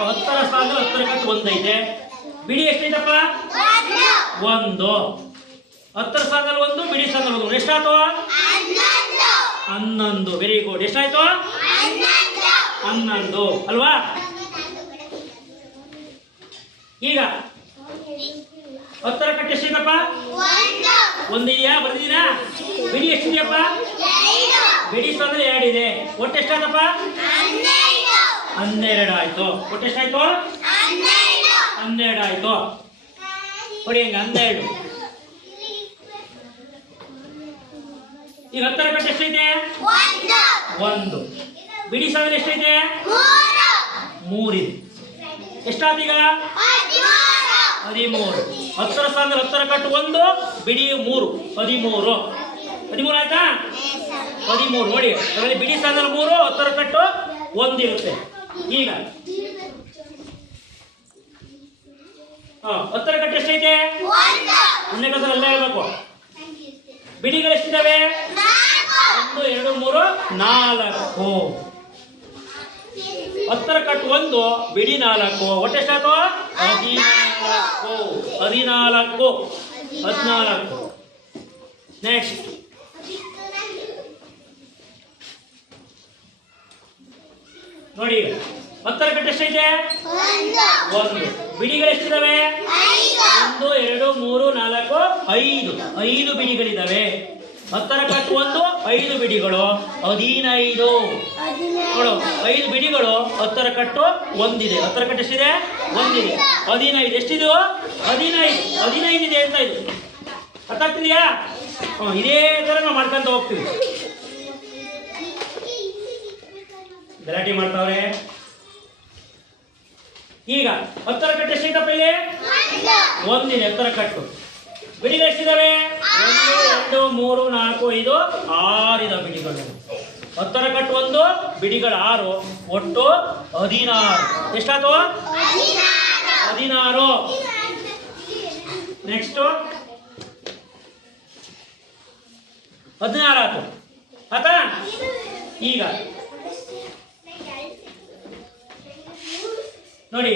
ಹತ್ತರ ಸಾಲು ಹತ್ತರ ಕಟ್ಟು ಒಂದೈತೆ. ಬಿಡಿ ಎಷ್ಟೈತಪ್ಪ? ಒಂದು. ಹತ್ತರ ಸ್ಥಾನದಲ್ಲಿ ಒಂದು ಬಿಡಿ ಸ್ಥಾನದಲ್ಲಿ ಒಂದು. ಎಷ್ಟಾಯ್ತು? ಹನ್ನೊಂದು. ವೆರಿ ಗುಡ್ ಎಷ್ಟಾಯ್ತು? ಹನ್ನೊಂದು. ಅಲ್ವಾ? ಈಗ ಹತ್ತರ ಕಟ್ಟು ಎಷ್ಟಿದಪ್ಪ ಒಂದಿದೆಯಾ? ಬರ್ದಿದ್ದೀನಾ ಬಿಡಿ ಎಷ್ಟಿದೆಯಪ್ಪ? ಬಿಡಿ ಸ್ಥಾನದಲ್ಲಿ ಎರಡಿದೆ. ಒಟ್ಟು ಎಷ್ಟಾಯ್ತಪ್ಪ? ಹನ್ನೆರಡು ಆಯ್ತು. ಒಟ್ಟು ಎಷ್ಟಾಯ್ತು ಹನ್ನೆರಡು ಆಯ್ತು. ಕೊಡಿ ಹಂಗ, ಹನ್ನೆರಡು. ಈಗ ಹತ್ತರ ಕಟ್ಟು ಎಷ್ಟೈತೆ? ಒಂದು. ಬಿಡಿ ಸಾವಿರ ಎಷ್ಟೈತೆ? ಮೂರಿದೆ ಎಷ್ಟಾದ ಈಗ? ಹದಿಮೂರು. ಹತ್ತರ ಸಾವಿರ ಹತ್ತರ ಕಟ್ಟು ಒಂದು, ಬಿಡಿ ಮೂರು. ಹದಿಮೂರು. ಹದಿಮೂರು ಆಯ್ತಾ? ಹದಿಮೂರು. ನೋಡಿ, ಅದರಲ್ಲಿ ಬಿಡಿ ಸಾಂದ್ರ ಮೂರು, ಹತ್ತರ ಕಟ್ಟು ಒಂದಿರುತ್ತೆ. ಈಗ. ಹತ್ತರ ಕಟ್ಟು ಎಷ್ಟೈತೆ? ಒಂದನೇ ಕಸ ಎಲ್ಲ ಹೇಳ್ಬೇಕು ಬಿಡಿಗಳು ಎಷ್ಟಿದಾವೆ ಒಂದು, ಎರಡು, ಮೂರು, ನಾಲ್ಕು. ಹತ್ತರ ಕಟ್ಟು ಒಂದು, ಬಿಡಿ ನಾಲ್ಕು. ಒಟ್ಟು ಎಷ್ಟಾಯ್ತು ಹದಿನಾಲ್ಕು. ಹದಿನಾಲ್ಕು. ಹದಿನಾಲ್ಕು. ನೆಕ್ಸ್ಟ್ ನೋಡಿ ಭತ್ತರ ಹತ್ತರ ಕಟ್ಟು ಎಷ್ಟೈತೆ ಒಂದು. ಬಿಡಿಗಳು ಎಷ್ಟಿದಾವೆ? ಒಂದು ಎರಡು ಮೂರು ನಾಲ್ಕು ಐದು. ಐದು ಬಿಡಿಗಳಿದಾವೆ. ಹತ್ತರ ಕಟ್ಟು ಒಂದು ಐದು ಬಿಡಿಗಳು. ಹದಿನೈದು. ನೋಡು ಐದು ಬಿಡಿಗಳು ಹತ್ತರ ಕಟ್ಟು ಒಂದಿದೆ. ಹತ್ತರ ಕಟ್ಟು ಎಷ್ಟಿದೆ? ಒಂದಿದೆ. ಹದಿನೈದು. ಎಷ್ಟಿದೆಯೋ ಹದಿನೈದು. ಹದಿನೈದು ಇದೆ ಅಂತ ಇದು. ಅರ್ಥ ಆಗ್ತಿದೆಯಾ? ಇದೇ ತರ ನಾವು ಮಾಡ್ಕೊಂತ ಹೋಗ್ತೀವಿ. ಗಲಾಟೆ ಮಾಡ್ತಾವ್ರೆ? ಈಗ ಹತ್ತರ ಕಟ್ಟು ಎಷ್ಟೈತಪ್ಪ ಇಲ್ಲಿ? ಒಂದಿದೆ ಎತ್ತರ ಕಟ್ಟು. ಬಿಡಿಗಳು ಎಷ್ಟಿದಾವೆ? ಒಂದು ಎರಡು ಮೂರು ನಾಲ್ಕು ಐದು ಆರಿದ ಬಿಡಿಗಳು. ಹತ್ತರ ಕಟ್ಟು ಒಂದು ಬಿಡಿಗಳು ಆರು. ಒಟ್ಟು ಹದಿನಾರು. ಎಷ್ಟಾಯ್ತು? ಹದಿನಾರು. ನೆಕ್ಸ್ಟ್ ಹದಿನಾರು ಆಯ್ತು? ಆತಾ ಈಗ. ನೋಡಿ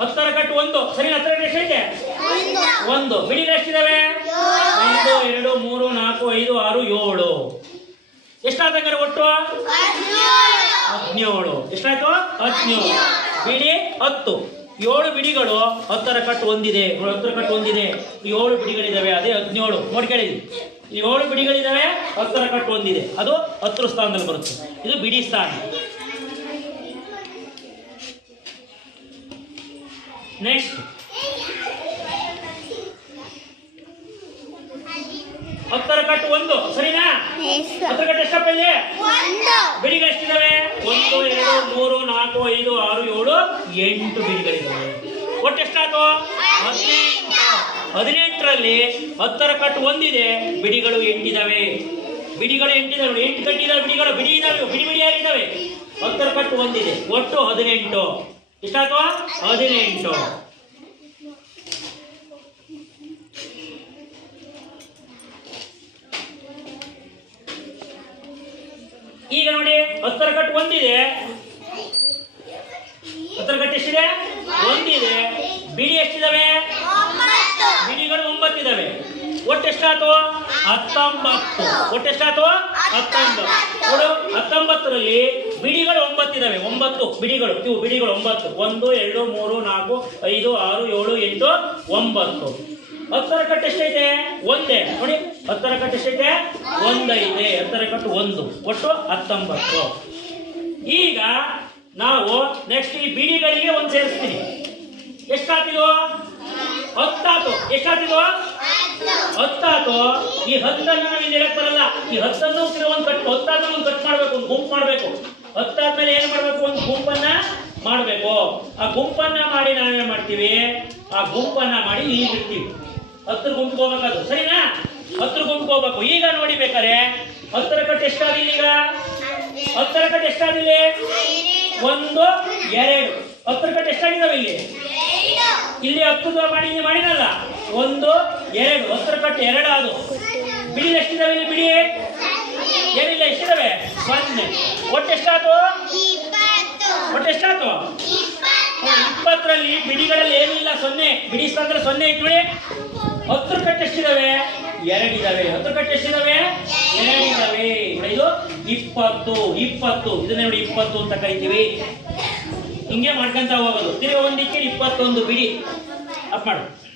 ಹತ್ತರ ಕಟ್ಟು ಒಂದು. ಸರಿ ಹತ್ತರ ಎಷ್ಟೈತೆ ಒಂದು. ಮಿಡಿಲ್ ಎಷ್ಟಿದಾವೆ? ಒಂದು ಎರಡು ಮೂರು ನಾಲ್ಕು ಐದು ಆರು ಏಳು. ಎಷ್ಟಾದಂಗಾರೆ ಒಟ್ಟು? ಹದಿನೇಳು. ಎಷ್ಟಾಯ್ತು? ಹದಿನೇಳು. ಬಿಡಿ ಹತ್ತು. ಏಳು ಬಿಡಿಗಳು ಹತ್ತರ ಕಟ್ಟು ಒಂದಿದೆ. ಹತ್ತರ ಕಟ್ಟು ಒಂದಿದೆ. ಏಳು ಬಿಡಿಗಳಿದಾವೆ ಅದೇ ಹದಿನೇಳು. ನೋಡ್ಕೊಳ್ಳಿ ಈ ಏಳು ಬಿಡಿಗಳಿದಾವೆ ಹತ್ತರ ಕಟ್ಟು ಒಂದಿದೆ. ಅದು ಹತ್ತರ ಸ್ಥಾನದಲ್ಲಿ ಬರುತ್ತೆ. ಇದು ಬಿಡಿ ಸ್ಥಾನ. ನೆಕ್ಸ್ಟ್ ಹತ್ತರ ಕಟ್ಟು ಒಂದು ಸರಿನಾ? ಹತ್ತರ ಕಟ್ಟು ಎಷ್ಟಪ್ಪ ಇಲ್ಲಿ? ಬಿಡಿಗಳು ಎಷ್ಟಿದಾವೆ? ಒಂದು ಎರಡು ಮೂರು ನಾಲ್ಕು ಐದು ಆರು ಏಳು ಎಂಟು ಬಿಡಿಗಳಿದ್ದಾವೆ ಒಟ್ಟು ಎಷ್ಟಾಯ್ತು? ಹದಿನೆಂಟು. ಹದಿನೆಂಟರಲ್ಲಿ ಹತ್ತರ ಕಟ್ಟು ಒಂದಿದೆ ಬಿಡಿಗಳು ಎಂಟಿದಾವೆ. ಬಿಡಿಗಳು ಎಂಟಿದಾವೆ ಎಂಟು ಕಟ್ಟಿದಾವೆ ಬಿಡಿಗಳು ಬಿಡಿ ಇದಾವೆ ಬಿಡಿ ಬಿಡಿಯಾಗಿದ್ದಾವೆ ಹತ್ತರ ಕಟ್ಟು ಒಂದಿದೆ ಒಟ್ಟು ಹದಿನೆಂಟು. ಎಷ್ಟಾಯ್ತು ಹದಿನೆಂಟು. ಈಗ ನೋಡಿ ಹತ್ತರ ಕಟ್ಟು ಒಂದಿದೆ. ಹತ್ತರ ಕಟ್ಟು ಎಷ್ಟಿದೆ? ಒಂದಿದೆ. ಬಿಡಿ ಎಷ್ಟಿದಾವೆ? ಬಿಡಿಗಳು ಒಂಬತ್ತಿದಾವೆ. ಒಟ್ಟು ಎಷ್ಟಾಯ್ತು? ಹತ್ತೊಂಬತ್ತು. ಒಟ್ಟು ಎಷ್ಟಾಯ್ತು? ಹತ್ತೊಂಬತ್ತು. ನೋಡು ಹತ್ತೊಂಬತ್ತರಲ್ಲಿ ಬಿಡಿಗಳು ಒಂಬತ್ತಿದಾವೆ ಒಂಬತ್ತು ಬಿಡಿಗಳು, ಇವು ಬಿಡಿಗಳು ಒಂಬತ್ತು. ಒಂದು, ಎರಡು, ಮೂರು, ನಾಲ್ಕು, ಐದು, ಆರು, ಏಳು, ಎಂಟು, ಒಂಬತ್ತು. ಹತ್ತರ ಕಟ್ಟು ಎಷ್ಟೈತೆ? ಒಂದೇ. ನೋಡಿ, ಹತ್ತರ ಕಟ್ಟು ಎಷ್ಟೈತೆ? ಒಂದೈತೆ. ಹತ್ತರ ಕಟ್ಟು ಒಂದು. ಒಟ್ಟು ಹತ್ತೊಂಬತ್ತು. ಈಗ ನಾವು ನೆಕ್ಸ್ಟ್ ಈ ಬಿಡಿಗಳಿಗೆ ಒಂದು ಸೇರಿಸ್ತೀನಿ. ಎಷ್ಟಾಗ್ತಿದ್ವು? ಹತ್ತಾತು. ಎಷ್ಟಾಗ್ತಿದ್ವು? ಹತ್ತಾತು. ಈ ಹತ್ತನ್ನು ನಾವು ಇಲ್ಲಿ ಹೇಳ್ತಾರಲ್ಲ ಈ ಹತ್ತನ್ನು ಒಂದು ಕಟ್ ಹತ್ತಾದ ಒಂದು ಕಟ್ ಮಾಡಬೇಕು, ಒಂದು ಗುಂಪು ಮಾಡ್ಬೇಕು. ಹತ್ತಾದ್ಮೇಲೆ ಏನ್ ಮಾಡ್ಬೇಕು? ಒಂದು ಗುಂಪನ್ನ ಮಾಡ್ಬೇಕು. ಆ ಗುಂಪನ್ನ ಮಾಡಿ ನಾವೇನ್ ಮಾಡ್ತೀವಿ? ಆ ಗುಂಪನ್ನ ಮಾಡಿ ಇಲ್ಲಿ ಬಿಡ್ತೀವಿ ಹತ್ತರ ಗುಂಪಿಗೆ ಹೋಗ್ಬೇಕದು ಸರಿನಾ? ಹತ್ತರ ಗುಂಪಿಗೆ ಹೋಗ್ಬೇಕು. ಈಗ ನೋಡಿ ಬೇಕಾರೆ ಹತ್ತರ ಕಟ್ಟು ಎಷ್ಟಾಗಿಲ್ಲ ಈಗ? ಹತ್ತರ ಕಟ್ಟು ಎಷ್ಟಾಗಿಲ್ಲ ಒಂದು, ಎರಡು. ಹತ್ತರ ಕಟ್ಟು ಎಷ್ಟಾಗಿದಾವೆ ಇಲ್ಲಿ? ಇಲ್ಲಿ ಹತ್ತು ಮಾಡಿ ಮಾಡಿನಲ್ಲ ಒಂದು, ಎರಡು. ಹತ್ತರ ಕಟ್ಟು ಎರಡು ಬಿಡಿ ಎಷ್ಟಿದಾವೆ ಇಲ್ಲಿ ಬಿಡಿ? ಏನಿಲ್ಲ, ಎಷ್ಟಿದಾವೆ? ಸೊನ್ನೆ. ಒಟ್ಟು ಎಷ್ಟಾಯ್ತು? ಒಟ್ಟು ಎಷ್ಟಾಯ್ತು? ಇಪ್ಪತ್ತರಲ್ಲಿ ಬಿಡಿಗಳಲ್ಲಿ ಏನಿಲ್ಲ ಸೊನ್ನೆ. ಬಿಡಿಸ್ತಂದ್ರೆ ಸೊನ್ನೆ ಇಟ್ಬಿಡಿ. ಹತ್ತು ಕಟ್ಟು ಎಷ್ಟಿದಾವೆ ಎರಡಿದಾವೆ ಹತ್ತು ಕಟ್ಟು ಎಷ್ಟಿದಾವೆ ಎರಡಿದಾವೆ ನೋಡಿ ಇದು ಇಪ್ಪತ್ತು ಇಪ್ಪತ್ತು. ಇದನ್ನ ನೋಡಿ ಇಪ್ಪತ್ತು ಅಂತ ಕರಿತೀವಿ. ಹಿಂಗೆ ಮಾಡ್ಕೊಂತ ಹೋಗೋದು. ತಿರುಗಿ ಒಂದಿಕ್ಕೆ ಇಪ್ಪತ್ತೊಂದು. ಬಿಡಿ. ಅಪ್ ಮಾಡು.